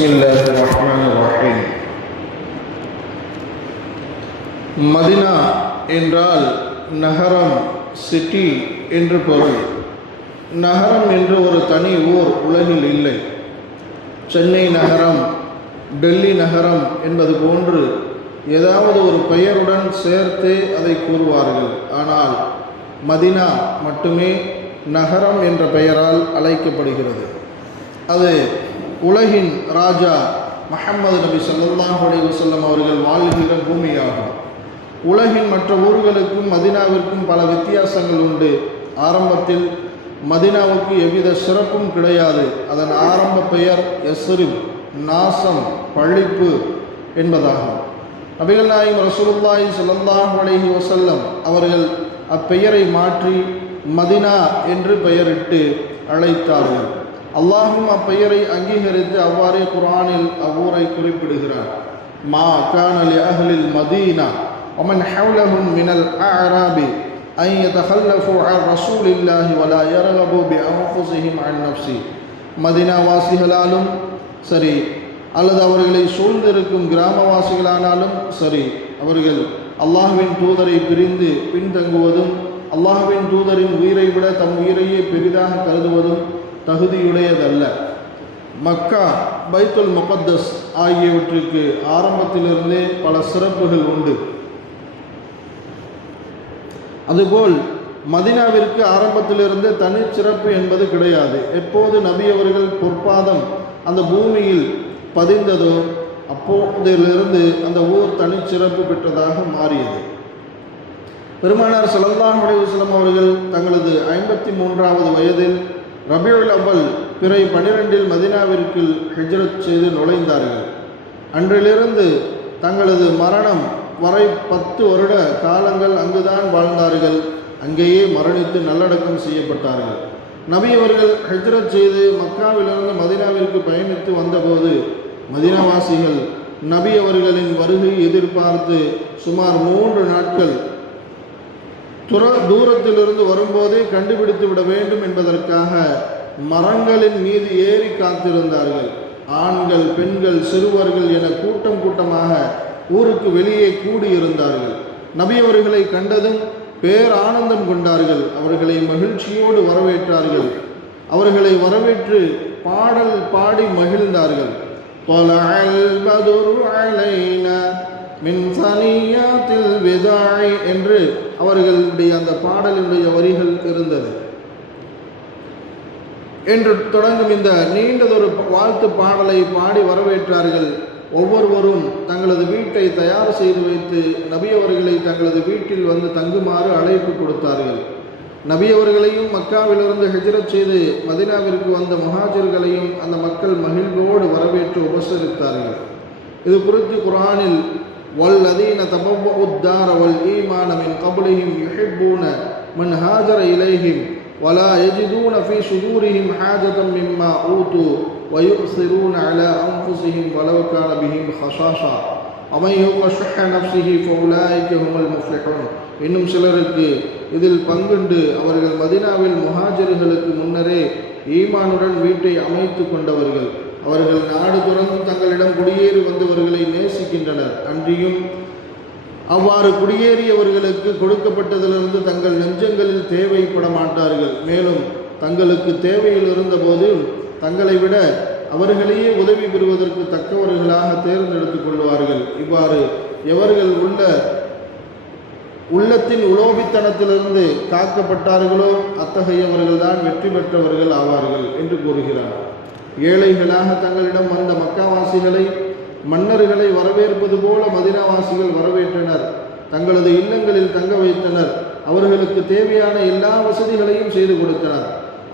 பிஸ்மில்லாஹிர்ரஹ்மானிர்ரஹீம். Medina என்றால் நகரம், city என்று பொருள். நகரம் என்று ஒரு தனி ஊர் உலகில் இல்லை. சென்னை நகரம், டெல்லி நகரம் என்பது போன்று ஏதாவது ஒரு பெயருடன் சேர்த்தே அதை கூறுவார்கள். ஆனால் மதினா மட்டுமே நகரம் என்ற பெயரால் அழைக்கப்படுகிறது. அது உலகின் ராஜா முஹம்மது நபி ஸல்லல்லாஹு அலைஹி வஸல்லம் அவர்கள் வாழ்கிற பூமியாகும். உலகின் மற்ற ஊர்களுக்கும் மதினாவிற்கும் பல வித்தியாசங்கள் உண்டு. ஆரம்பத்தில் மதினாவுக்கு எவ்வித சிறப்பும் கிடையாது. அதன் ஆரம்ப பெயர் யஸ்ரிப், நாசம், பழிப்பு என்பதாகும். நபிகள் நாயகம் ரசூலுல்லாஹி ஸல்லல்லாஹு அலைஹி வஸல்லம் அவர்கள் அப்பெயரை மாற்றி மதினா என்று பெயரிட்டு அழைத்தார்கள். அல்லாஹும் அப்பெயரை அங்கீகரித்து அவ்வாறே குர்ஆனில் அவ்வூரை குறிப்பிடுகிறார். மா கான லி அஹ்லில் மதீனா வமன் ஹவ்லஹும் மினல் அஅராபி அன் யதகல்லஃபு அன் ரசூலில்லாஹி வலா யர்கபு பிஅன்ஃபுஸிஹிம் அன் நஃப்ஸி. மதீனா வாசிகளாலும் சரி அல்லது அவர்களை சூழ்ந்திருக்கும் கிராமவாசிகளானாலும் சரி, அவர்கள் அல்லாஹ்வின் தூதரை பிரிந்து பின்தங்குவதும் அல்லாஹ்வின் தூதரின் உயிரை விட தம் உயிரையே பெரிதாக கருதுவதும் தகுதியுடையதல்ல. மக்கா, பைத்துல் முகத்தஸ் ஆகியவற்றுக்கு ஆரம்பத்திலிருந்தே பல சிறப்புகள் உண்டு. அதுபோல் மதினாவிற்கு ஆரம்பத்திலிருந்தே தனிச்சிறப்பு என்பது கிடையாது. எப்போது நபி அவர்கள் பொற்பாதம் அந்த பூமியில் பதிந்ததோ அப்போதிலிருந்து அந்த ஊர் தனிச்சிறப்பு பெற்றதாக மாறியது. பெருமானார் ஸல்லல்லாஹு அலைஹி வஸல்லம் அவர்கள் தங்களது 53வது வயதில் ரபியுல் அவ்வல் பிறை 12 மதினாவிற்கு ஹிஜ்ரத் செய்து நுழைந்தார்கள். அன்றிலிருந்து தங்களது மரணம் வரை 10 வருட காலங்கள் அங்குதான் வாழ்ந்தார்கள். அங்கேயே மரணித்து நல்லடக்கம் செய்யப்பட்டார்கள். நபி அவர்கள் ஹிஜ்ரத் செய்து மக்காவிலிருந்து மதினாவிற்கு பயணித்து வந்தபோது மதினாவாசிகள் நபி அவர்களின் வருகை எதிர்பார்த்து சுமார் 3 நாட்கள் தூரத்திலிருந்து வரும்போதே கண்டுபிடித்து விட வேண்டும் என்பதற்காக மரங்களின் மீது ஏறி காத்திருந்தார்கள். ஆண்கள், பெண்கள், சிறுவர்கள் என கூட்டம் கூட்டமாக ஊருக்கு வெளியே கூடியிருந்தார்கள். நபி அவர்களை கண்டதும் பேரானந்தம் கொண்டார்கள். அவர்களை மகிழ்ச்சியோடு வரவேற்றார்கள். அவர்களை வரவேற்று பாடல் பாடி மகிழ்ந்தார்கள். மின் சனியாத்தில் விதாய் என்று அவர்களுடைய அந்த பாடலினுடைய வரிகள் இருந்தது. என்று தொடங்கும் இந்த நீண்டதொரு வாழ்த்து பாடலை பாடி வரவேற்றார்கள். ஒவ்வொருவரும் தங்களது வீட்டை தயார் செய்து வைத்து நபி அவர்களை தங்களது வீட்டில் வந்து தங்குமாறு அழைப்பு கொடுத்தார்கள். நபி அவர்களையும் மக்காவிலிருந்து ஹிஜ்ரத் செய்து மதினாவிற்கு வந்த முஹாஜிர்களையும் அந்த மக்கள் மகிழ்வோடு வரவேற்று உபசரித்தார்கள். இது குறித்து குர்ஆனில் வல்லதீன தபவ்வஉத் தார வல் ஈமான மின் கப்லிஹிம் யுஹிப்பூன மன் ஹாஜர இலைஹிம் வலா யஜிதூன ஃபீ சுதூரிஹிம் ஹாஜதம் மிம்மா ஊது வயுஸிரூன அலா அன்ஃபுஸிஹிம் வலவ் கான பிஹிம் ஹஸாஸா வமன் யூக ஷுஹ்ஹ நஃப்ஸிஹி ஃபஉலாயிக ஹுமுல் முஃப்லிஹூன். இன்னும் சிலருக்கு இதில் பங்குண்டு அவர்கள் மதினாவில் முஹாஜிர்களுக்கு முன்னரே ஈமானுடன் வீட்டை அமைத்து கொண்டவர்கள். அவர்கள் நாடு துறந்து தங்களிடம் குடியேறி வந்தவர்களை நேசிக்கின்றனர். அன்றியும் அவ்வாறு குடியேறியவர்களுக்கு கொடுக்கப்பட்டதிலிருந்து தங்கள் நெஞ்சங்களில் தேவைப்பட மாட்டார்கள். மேலும் தங்களுக்கு தேவையில் இருந்தபோது தங்களை விட அவர்களையே உதவி பெறுவதற்கு தக்கவர்களாக தேர்ந்தெடுத்துக் கொள்வார்கள். இவ்வாறு எவர்கள் உள்ளத்தின் உலோபித்தனத்திலிருந்து காக்கப்பட்டார்களோ அத்தகையவர்கள்தான் வெற்றி பெற்றவர்கள் ஆவார்கள் என்று கூறுகிறார். ஏழைகளாக தங்களிடம் வந்த மக்காவாசிகளை மன்னர்களை வரவேற்பது போல மதினாவாசிகள் வரவேற்றனர். தங்களது இல்லங்களில் தங்க வைத்தனர். அவர்களுக்கு தேவையான எல்லா வசதிகளையும் செய்து கொடுத்தனர்.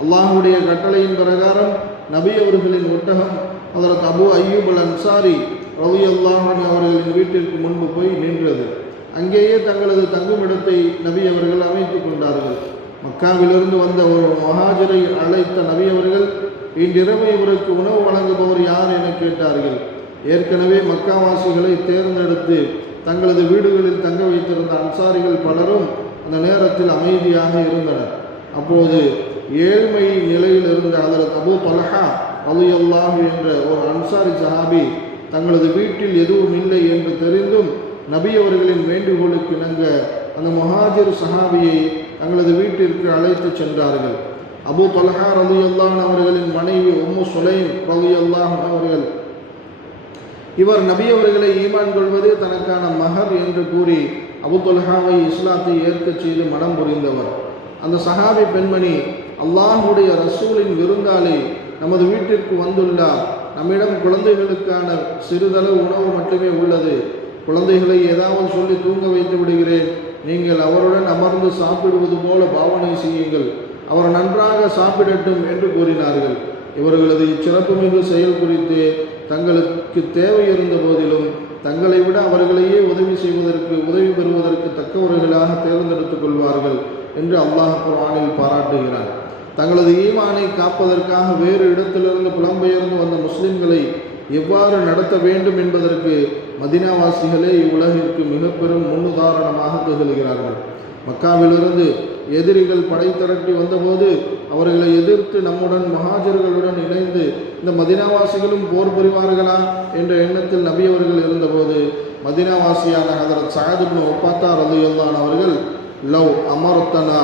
அல்லாஹுடைய கட்டளையின் பிரகாரம் நபி அவர்களின் ஒட்டகம் ஹஜ்ரத் அபூ அய்யூப் அல் அன்சாரி ரலியல்லாஹு அன்ஹு அவர்களின் வீட்டிற்கு முன்பு போய் நின்றது. அங்கேயே தங்களது தங்குமிடத்தை நபி அவர்கள் அமைத்து கொண்டார்கள். மக்காவிலிருந்து வந்த ஒரு முஹாஜிரை அழைத்த நபி அவர்கள் இன்றிரவு இவருக்கு உணவு வழங்குபவர் யார் என கேட்டார்கள். ஏற்கனவே மக்காவாசிகளை தேர்ந்தெடுத்து தங்களது வீடுகளில் தங்க வைத்திருந்த அன்சாரிகள் பலரும் அந்த நேரத்தில் அமைதியாக இருந்தனர். அப்போது ஏழ்மை நிலையில் இருந்த ஹஜ்ரத் அபூ தல்ஹா ரலியல்லாஹு என்ற ஒரு அன்சாரி சஹாபி தங்களது வீட்டில் எதுவும் இல்லை என்று தெரிந்தும் நபி அவர்களின் வேண்டுகோளுக்கு இணங்க அந்த முஹாஜிர் சஹாபியை தங்களது வீட்டிற்கு அழைத்து சென்றார்கள். அபூ தல்ஹா ரலியல்லாஹு அவர்களின் மனைவி உம்மு சுலைம் ரலியல்லாஹு அவர்கள், இவர் நபி அவர்களை ஈமான் கொள்வது தனக்கான மஹர் என்று கூறி அபூ தல்ஹாவை இஸ்லாத்தை ஏற்கச் செய்து மனம் புரிந்தவர். அந்த சஹாபி பெண்மணி, அல்லாஹுடைய ரசூலின் விருந்தாளி நமது வீட்டிற்கு வந்துள்ளார், நம்மிடம் குழந்தைகளுக்கான சிறிதளவு உணவு மட்டுமே உள்ளது, குழந்தைகளை ஏதாவது சொல்லி தூங்க வைத்து விடுகிறேன், நீங்கள் அவருடன் அமர்ந்து சாப்பிடுவது போல பாவனை செய்யுங்கள், அவர் நன்றாக சாப்பிடட்டும் என்று கூறினார்கள். இவர்களது இச்சிறப்புமிகு செயல் குறித்து தங்களுக்கு தேவை இருந்த போதிலும் தங்களை விட அவர்களையே உதவி பெறுவதற்கு தக்கவர்களாக தேர்ந்தெடுத்துக் கொள்வார்கள் என்று அல்லாஹ் குர்ஆனில் பாராட்டுகிறார். தங்களது ஈமானை காப்பதற்காக வேறு இடத்திலிருந்து புலம்பெயர்ந்து வந்த முஸ்லிம்களை எவ்வாறு நடத்த வேண்டும் என்பதற்கு மதீனாவாசிகளே இவ்வுலகிற்கு மிக பெரும் முன்னுதாரணமாக திகழ்கிறார்கள். மக்காவிலிருந்து எதிரிகள் படை திரட்டி வந்தபோது அவர்களை எதிர்த்து நம்முடன் முஹாஜிர்களுடன் இணைந்து இந்த மதீனாவாசிகளும் போர் புரிவார்களா என்ற எண்ணத்தில் நபி அவர்கள் இருந்தபோது மதீனாவாசியான ஹதரத் சஅத் இப்னு உபாத்தா ரலியல்லாஹு அவர்கள், லவ் அமர்தனா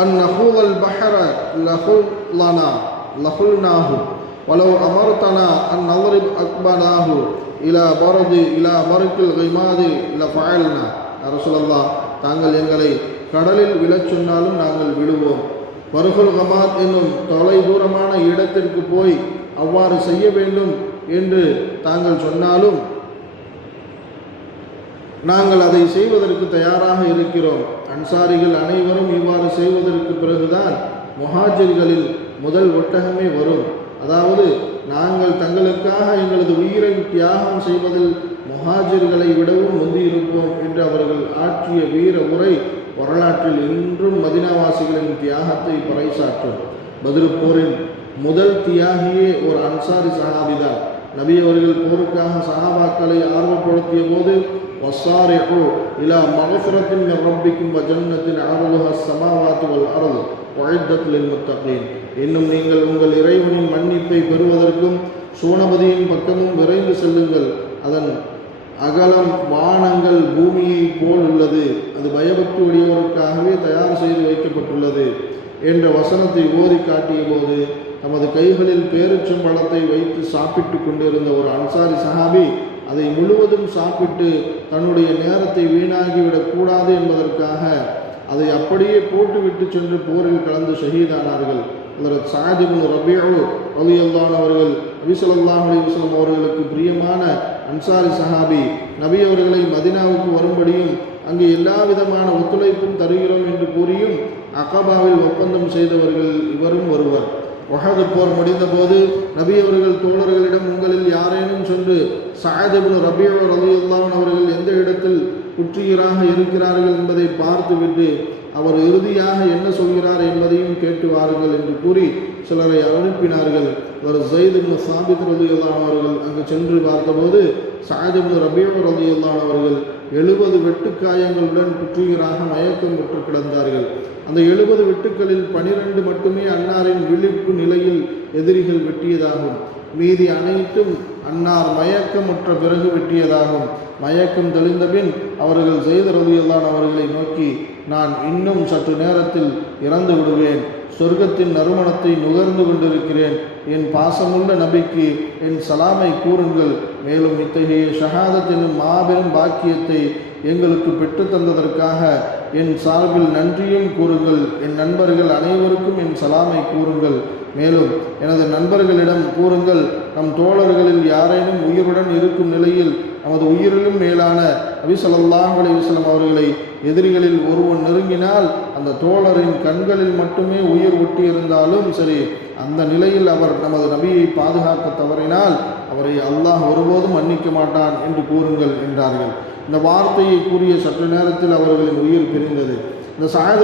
அன் நஹூல் பஹர லஹுல்னாஹு வலவ் அமர்தனா அன் நضرب அக்பனாஹு இலா பரக்கில் கைமாதி லஃபஅல்னா. ரசூலுல்லாஹ், தாங்கள் எங்களை கடலில் விழச் சொன்னாலும் நாங்கள் விழுவோம், பருகுல் கமாத் என்னும் தொலை தூரமான இடத்திற்கு போய் அவ்வாறு செய்ய வேண்டும் என்று தாங்கள் சொன்னாலும் நாங்கள் அதை செய்வதற்கு தயாராக இருக்கிறோம். அன்சாரிகள் அனைவரும் இவ்வாறு செய்வதற்கு பிறகுதான் முஹாஜிர்களில் முதல் ஒட்டகமே வரும். அதாவது நாங்கள் தங்களுக்காக எங்களது உயிரை தியாகம் செய்வதில் முஹாஜிர்களை விடவும் முந்தியிருப்போம் என்று அவர்கள் ஆற்றிய வீர உரை வரலாற்றில் இன்றும் மதீனாவாசிகளின் தியாகத்தை பறைசாற்றும். பத்ர் போரின் முதல் தியாகியே ஒரு அன்சாரி சஹாபிதான். நபி அவர்கள் போருக்காக சஹாபாக்களை ஆர்வப்படுத்திய போது, வஸ்ஸாரிஉ இலா மக்ஃபிரத்தின் மின் ரப்பிக்கும் வ ஜன்னத்தின் அர்துஹா ஸமாவாத்து வல் அர்து உஇத்தத் லில் முத்தகீன். இன்னும் நீங்கள் உங்கள் இறைவனின் மன்னிப்பை பெறுவதற்கும் சூனபதியின் பக்கமும் விரைந்து செல்லுங்கள், அதன் அகலம் வானங்கள் பூமியை போல் உள்ளது, அது பயபக்தி உடையவருக்காகவே தயார் செய்து வைக்கப்பட்டுள்ளது என்ற வசனத்தை ஓதி காட்டிய போது தமது கைகளில் பேரிச்சம்பழத்தை வைத்து சாப்பிட்டு கொண்டிருந்த ஒரு அன்சாரி சஹாபி அதை முழுவதும் சாப்பிட்டு தன்னுடைய நேரத்தை வீணாகிவிடக் கூடாது என்பதற்காக அதை அப்படியே போட்டுவிட்டு சென்று போரில் கலந்து ஷஹீதானார்கள். ஹஜ்ரத் சஅத் இப்னு ரபீஉ ரலியல்லாஹு அவர்கள் நபி ஸல்லல்லாஹு அலைஹி வஸல்லம் அவர்களுக்கு பிரியமான அன்சாரி சஹாபி. நபி அவர்களை மதீனாவுக்கு வரும்படியும் அங்கு எல்லா விதமான ஒத்துழைப்பும் தருகிறோம் என்று கூறியும் அகபாவில் ஒப்பந்தம் செய்தவர்கள் இவரும் ஒருவர். உஹது போர் முடிந்த போது நபி அவர்கள் தோழர்களிடம், உங்களில் யாரேனும் சென்று சஅத் இப்னு ரபீஉ ரலியல்லாஹு அவர்கள் எந்த இடத்தில் குற்றியராக இருக்கிறார்கள் என்பதை பார்த்துவிட்டு அவர் இறுதியாக என்ன சொல்கிறார் என்பதையும் கேட்டு வாருங்கள் என்று கூறி சிலரை அனுப்பினார்கள். ஒரு ஸைத் இப்னு சாபித் ரலியல்லாஹு அவர்கள் அங்கு சென்று பார்த்தபோது சஅத் இப்னு ரபீஉ ரலியல்லாஹு அவர்கள் 70 வெட்டுக்காயங்களுடன் குற்றியராக மயக்கம் பெற்று கிடந்தார்கள். அந்த 70 வெட்டுக்களில் 12 மட்டுமே அன்னாரின் விழிப்பு நிலையில் எதிரிகள் வெட்டியதாகும். மீதி அனைத்தும் அன்னார் மயக்கமுற்ற பிறகு வெட்டியதாகும். மயக்கம் தெளிந்தபின் அவர்கள் ஸைத் ரலியல்லாஹு அவர்களை நோக்கி, நான் இன்னும் சற்று நேரத்தில் இறந்து விடுவேன், சொர்க்கத்தின் நறுமணத்தை நுகர்ந்து கொண்டிருக்கிறேன், என் பாசமுள்ள நபிக்கு என் சலாமை கூறுங்கள், மேலும் இத்தகைய ஷஹாதத் என்னும் மாபெரும் பாக்கியத்தை எங்களுக்கு பெற்றுத்தந்ததற்காக என் சார்பில் நன்றியும் கூறுங்கள், என் நண்பர்கள் அனைவருக்கும் என் சலாமை கூறுங்கள், மேலும் எனது நண்பர்களிடம் கூறுங்கள், நம் தோழர்களில் யாரேனும் உயிருடன் இருக்கும் நிலையில் நமது உயிரிலும் மேலான நபி ஸல்லல்லாஹு அலைஹி வஸல்லம் அவர்களை எதிரிகளில் ஒருவன் நெருங்கினால் அந்த தோழரின் கண்களில் மட்டுமே உயிர் ஒட்டியிருந்தாலும் சரி, அந்த நிலையில் அவர் நமது நபியை பாதுகாக்க தவறினால் அவரை அல்லாஹ் ஒருபோதும் மன்னிக்க மாட்டான் என்று கூறுங்கள் என்றார்கள். இந்த வார்த்தையை கூறிய சற்று நேரத்தில் அவர்களின் உயிர் பிரிந்தது. இந்த சஅத்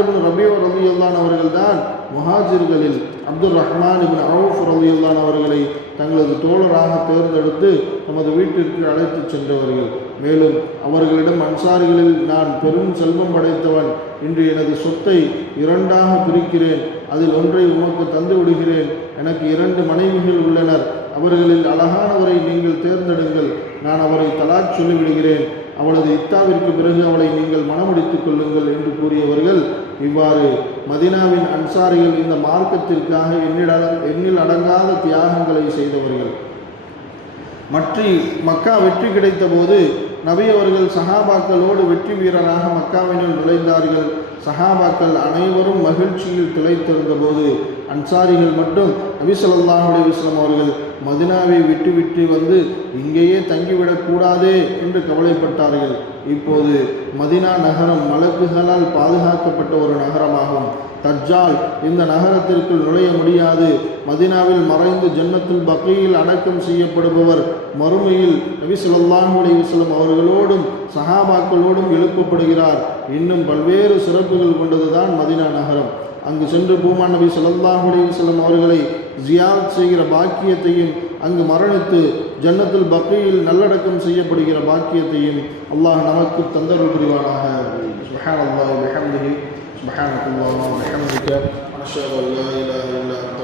இப்னு ரபீஉ ரலியல்லாஹு அவர்கள்தான் முஹாஜிர்களில் அப்துர் ரஹ்மான் இப்னு அவுஃப் ரலியல்லாஹு அவர்களை தங்களது தோழராக தேர்ந்தெடுத்து நமது வீட்டிற்கு அழைத்து சென்றவர்கள். மேலும் அவர்களிடம், அன்சாரிகளில் நான் பெரும் செல்வம் படைத்தவன், இன்று எனது சொத்தை இரண்டாக பிரிக்கிறேன், அதில் ஒன்றை உமக்கு தந்து விடுகிறேன். எனக்கு 2 மனைவிகள் உள்ளனர், அவர்களில் அழகானவரை நீங்கள் தேர்ந்தெடுங்கள், நான் அவரை தலாக் சொல்லிவிடுகிறேன், அவளது இத்தாவிற்கு பிறகு அவளை நீங்கள் மணமுடித்துக் கொள்ளுங்கள் என்று கூறியவர்கள். இவ்வாறு மதினாவின் அன்சாரிகள் இந்த மார்க்கத்திற்காக எண்ணில் அடங்காத தியாகங்களை செய்தவர்கள். மக்கா வெற்றி கிடைத்த போது நபி அவர்கள் சஹாபாக்களோடு வெற்றி வீரராக மக்காவினுள் நுழைந்தார்கள். சஹாபாக்கள் அனைவரும் மகிழ்ச்சியில் திளைத்திருந்த போது அன்சாரிகள் மட்டும் நபி ஸல்லல்லாஹு அலைஹி வஸல்லம் அவர்கள் மதினாவை விட்டு வந்து இங்கேயே தங்கிவிடக்கூடாதே என்று கவலைப்பட்டார்கள். இப்போது மதினா நகரம் மலக்குகளால் பாதுகாக்கப்பட்ட ஒரு நகரமாகும். தஜ்ஜால் இந்த நகரத்திற்குள் நுழைய முடியாது. மதினாவில் மறைந்து ஜன்னத்துல் பக்கீயில் அடக்கம் செய்யப்படுபவர் மறுமையில் நபி ஸல்லல்லாஹு அலைஹி வஸல்லம் அவர்களோடும் சஹாபாக்களோடும் எழுப்பப்படுகிறார். இன்னும் பல்வேறு சிறப்புகள் கொண்டதுதான் மதினா நகரம். அங்கு சென்று பூமான் நபி ஸல்லல்லாஹு அலைஹி வஸல்லம் அவர்களை ஜியாரத் செய்கிற பாக்கியத்தையும், அங்கு மரணித்து ஜன்னத்துல் பக்கீயில் நல்லடக்கம் செய்யப்படுகிற பாக்கியத்தையும் அல்லாஹ் நமக்கு தந்தருள் புரிவானாக. சுப்ஹானல்லாஹி வ பிஹம்திஹி சுப்ஹானக்கல்லாஹு வ பிஹம்திக அஷ்ஹது அல்லா இலாஹா இல்லா அன்த